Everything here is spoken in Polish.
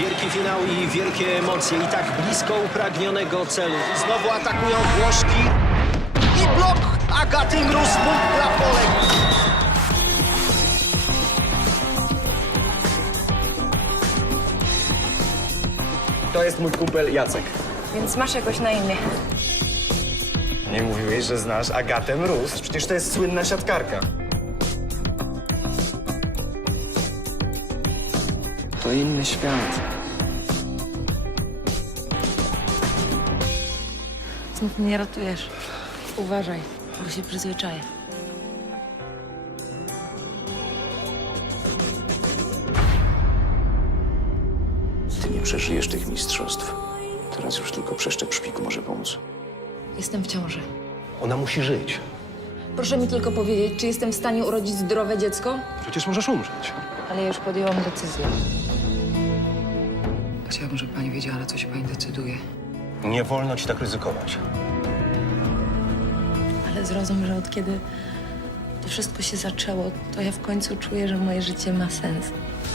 wielki finał i wielkie emocje i tak blisko upragnionego celu. Znowu atakują Włoszki i blok Agatym Mróz, punkt dla Polek. To jest mój kumpel Jacek. Więc masz jakoś na imię. Nie mówiłeś, że znasz Agatę Mróz? Przecież to jest słynna siatkarka. To inny świat. Znów mnie ratujesz. Uważaj, bo się przyzwyczaję. Ty nie przeżyjesz tych mistrzostw. Teraz już tylko przeszczep szpiku może pomóc. Jestem w ciąży. Ona musi żyć. Proszę mi tylko powiedzieć, czy jestem w stanie urodzić zdrowe dziecko? Przecież możesz umrzeć. Ale ja już podjęłam decyzję. Chciałabym, żeby pani wiedziała, na co się pani decyduje. Nie wolno ci tak ryzykować. Ale zrozum, że od kiedy to wszystko się zaczęło, to ja w końcu czuję, że moje życie ma sens.